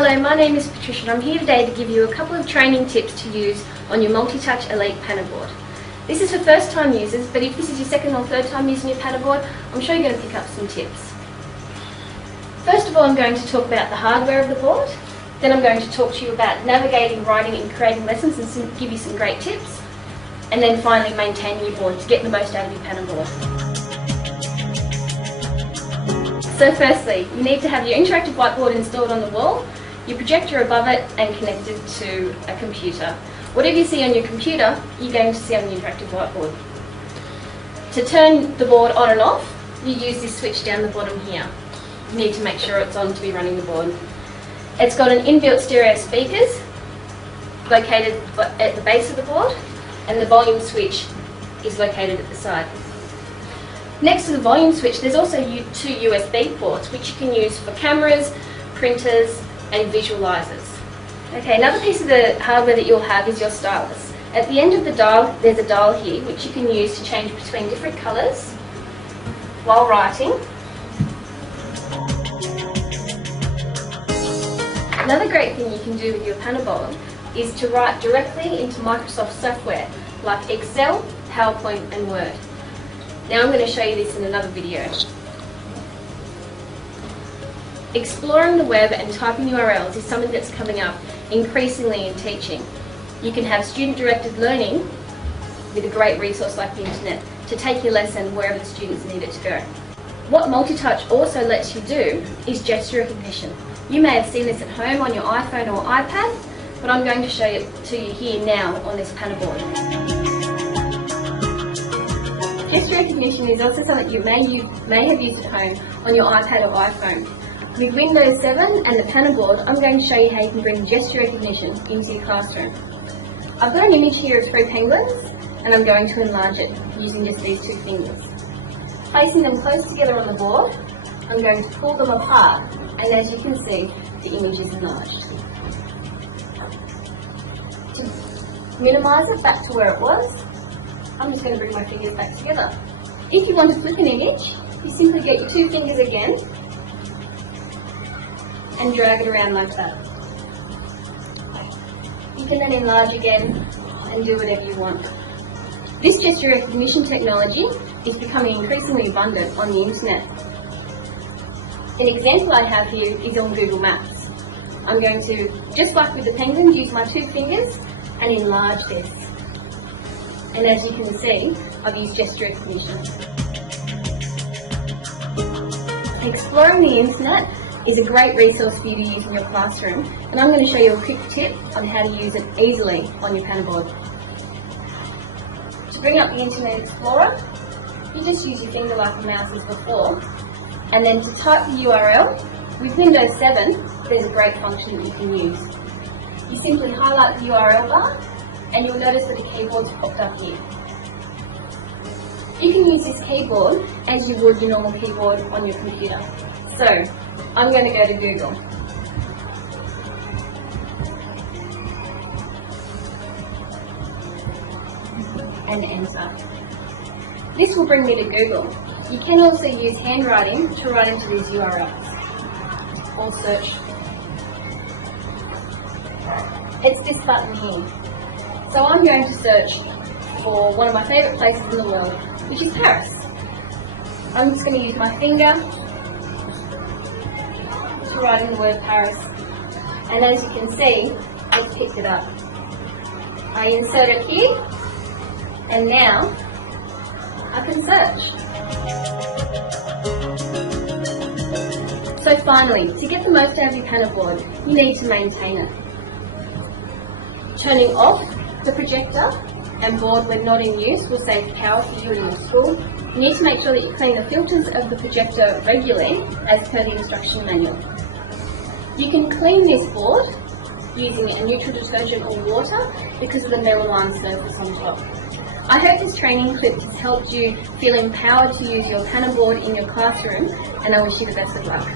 Hello, my name is Patricia and I'm here today to give you a couple of training tips to use on your Multi-Touch Elite Panasonic. This is for first time users, but if this is your second or third time using your Panasonic, I'm sure you're going to pick up some tips. First of all, I'm going to talk about the hardware of the board. Then I'm going to talk to you about navigating, writing and creating lessons and give you some great tips. And then finally maintaining your board to get the most out of your Panasonic. So firstly, you need to have your interactive whiteboard installed on the wall, your projector above it and connected to a computer. Whatever you see on your computer, you're going to see on the interactive whiteboard. To turn the board on and off, you use this switch down the bottom here. You need to make sure it's on to be running the board. It's got an inbuilt stereo speakers located at the base of the board, and the volume switch is located at the side. Next to the volume switch, there's also two USB ports which you can use for cameras, printers and visualizers. Okay, another piece of the hardware that you'll have is your stylus. At the end of the dial, there's a dial here which you can use to change between different colours while writing. Another great thing you can do with your Panasonic is to write directly into Microsoft software like Excel, PowerPoint and Word. Now I'm going to show you this in another video. Exploring the web and typing URLs is something that's coming up increasingly in teaching. You can have student-directed learning with a great resource like the internet to take your lesson wherever the students need it to go. What Multi-Touch also lets you do is gesture recognition. You may have seen this at home on your iPhone or iPad, but I'm going to show it to you here now on this Panasonic. Gesture recognition is also something you may have used at home on your iPad or iPhone. With Windows 7 and the Panasonic, I'm going to show you how you can bring gesture recognition into your classroom. I've got an image here of 3 penguins and I'm going to enlarge it using just these 2 fingers. Placing them close together on the board, I'm going to pull them apart and as you can see, the image is enlarged. To minimise it back to where it was, I'm just going to bring my fingers back together. If you want to flip an image, you simply get your 2 fingers again and drag it around like that. You can then enlarge again and do whatever you want. This gesture recognition technology is becoming increasingly abundant on the internet. An example I have here is on Google Maps. I'm going to, just like with the penguins, use my 2 fingers and enlarge this. And as you can see, I've used gesture recognition. Exploring the internet is a great resource for you to use in your classroom, and I'm going to show you a quick tip on how to use it easily on your Panasonic. To bring up the Internet Explorer, you just use your finger like a mouse as before, and then to type the URL, with Windows 7, there's a great function that you can use. You simply highlight the URL bar, and you'll notice that a keyboard's popped up here. You can use this keyboard as you would your normal keyboard on your computer. So, I'm going to go to Google. And enter. This will bring me to Google. You can also use handwriting to write into these URLs. Or search. It's this button here. So I'm going to search for one of my favourite places in the world, which is Paris. I'm just going to use my finger to write in the word Paris, and as you can see, it's picked it up. I insert it here, and now I can search. So finally, to get the most out of your Panasonic, you need to maintain it. Turning off the projector and board when not in use will save power for you in your school. You need to make sure that you clean the filters of the projector regularly as per the instruction manual. You can clean this board using a neutral detergent or water because of the metal-lined surface on top. I hope this training clip has helped you feel empowered to use your Panasonic in your classroom, and I wish you the best of luck.